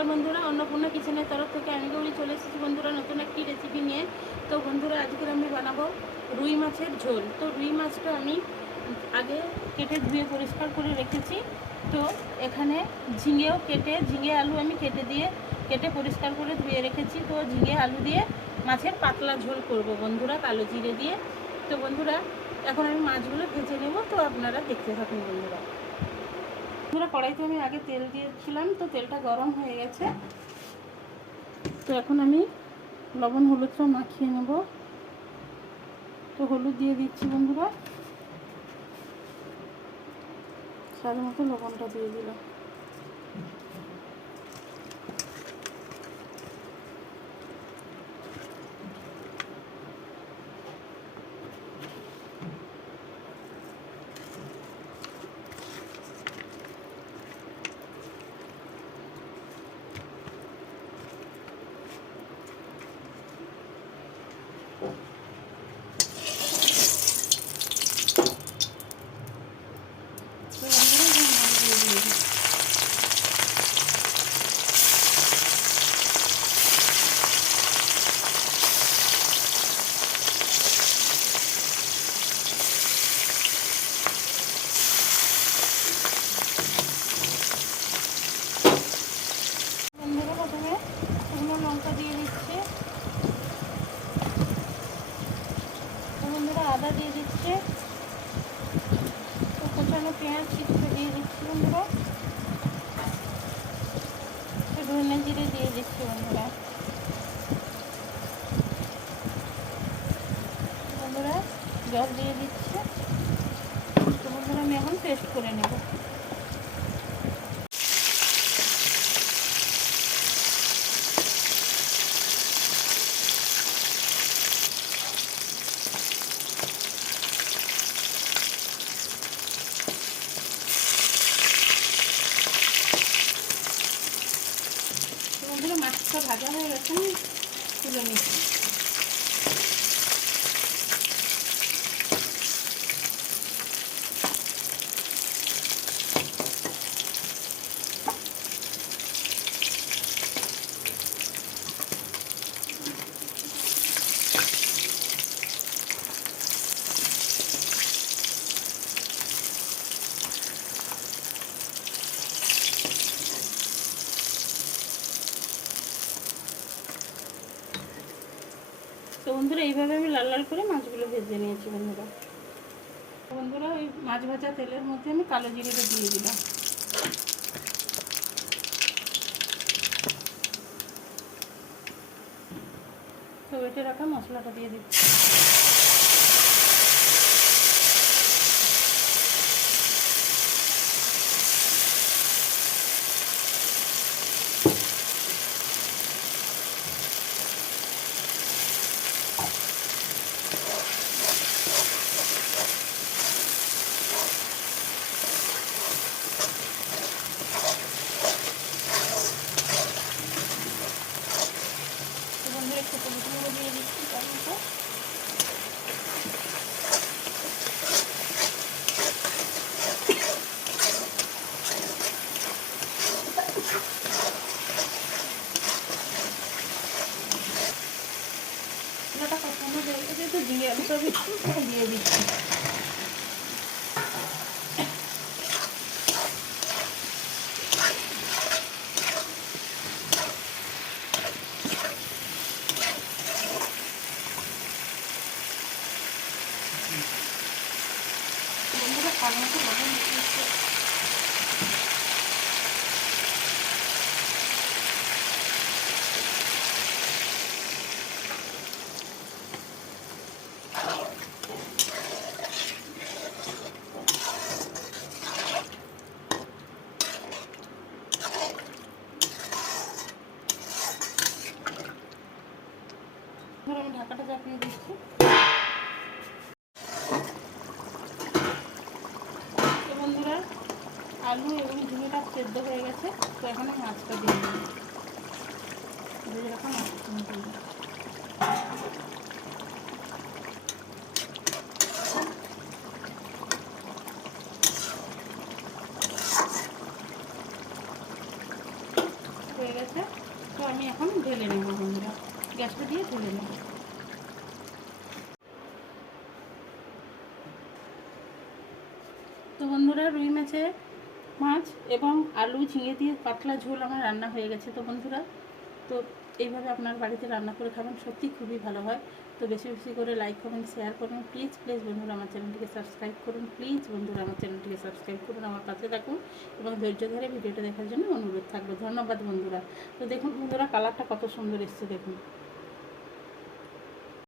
নমস্কার বন্ধুরা, অন্নপূর্ণা কিচেনের তরফ থেকে আমি গৌরী চলে এসেছি বন্ধুরা নতুন একটি রেসিপি নিয়ে। তো বন্ধুরা আজকে আমি বানাবো রুই মাছের ঝোল। তো রুই মাছটা আমি আগে কেটে ধুয়ে পরিষ্কার করে রেখেছি। তো এখানে ঝিঙে আলু আমি কেটে পরিষ্কার করে ধুয়ে রেখেছি। তো ঝিঙে আলু দিয়ে মাছের পাতলা ঝোল করব বন্ধুরা, কালো জিরে দিয়ে। তো বন্ধুরা এখন আমি মাছগুলো ভেজে নেব, তো আপনারা দেখতে থাকুন বন্ধুরা। কড়াইতে আমি আগে তেল দিয়েছিলাম, তো তেলটা গরম হয়ে গেছে। তো এখন আমি লবণ হলুদটা মাখিয়ে নেব। তো হলুদ দিয়ে দিচ্ছি বন্ধুরা, স্বাদ মতো লবণটা দিয়ে দিলাম। প্রথমে শুকনো লঙ্কা দিয়ে দিচ্ছে, বন্ধুরা আদা দিয়ে দিচ্ছে, তো কোচানো পেঁয়াজ কিছুটা দিয়ে দিচ্ছি বন্ধুরা, তো ধনে জিরে দিয়ে দিচ্ছি বন্ধুরা। জল দিয়ে দিচ্ছে। তো বন্ধুরা আমি এখন পেস্ট করে নেব। বন্ধুরা মাছটা ভাজা হয়ে গেছে, তুলে নিচ্ছি। তো বন্ধুরা এইভাবে আমি লাল লাল করে মাছগুলো ভেজে নিয়েছি বন্ধুরা। ওই মাছ ভাজা তেলের মধ্যে আমি কালো জিরেটা দিয়ে দিলাম। তো বেটে রাখা মশলাটা দিয়ে দিচ্ছি। একটু হলুদ গুঁড়ো দিয়ে দিচ্ছি তার মতো। মশলাটা কষানো হয়ে গেছে, তো দিয়ে আলুটা দিয়ে দিচ্ছি। বন্ধুরা স্বাদ মতো লবণ দিয়ে দিচ্ছি। আমি ঢাকাটা চাপিয়ে দিচ্ছি। তো বন্ধুরা আলু এবং ঝিঙেটা সেদ্ধ হয়ে গেছে। তো এখন আমি মাছটা দিয়ে দিই, ভেজে রাখা মাছটা দিয়ে দিই। হয়ে হয়ে গেছে। তো আমি এখন ঢেলে নেব বন্ধুরা, গ্যাসটা দিয়ে ঢেলে নেব। তো বন্ধুরা রুই মাছ এবং আলু ঝিঙে দিয়ে পাতলা ঝোল আমার রান্না হয়ে গেছে। তো বন্ধুরা, তো এইভাবে আপনার বাড়িতে রান্না করে খাবেন, সত্যি খুবই ভালো হয়। তো বেশি বেশি করে লাইক কমেন্ট শেয়ার করুন। প্লিজ বন্ধুরা আমার চ্যানেলটিকে সাবস্ক্রাইব করুন। প্লিজ বন্ধুরা আমার চ্যানেলটিকে সাবস্ক্রাইব করুন, আমার পাশে থাকুন এবং ধৈর্য ধরে ভিডিওটা দেখার জন্য অনুরোধ থাকবে। ধন্যবাদ বন্ধুরা। তো দেখুন বন্ধুরা, কালারটা কত সুন্দর এসছে দেখুন।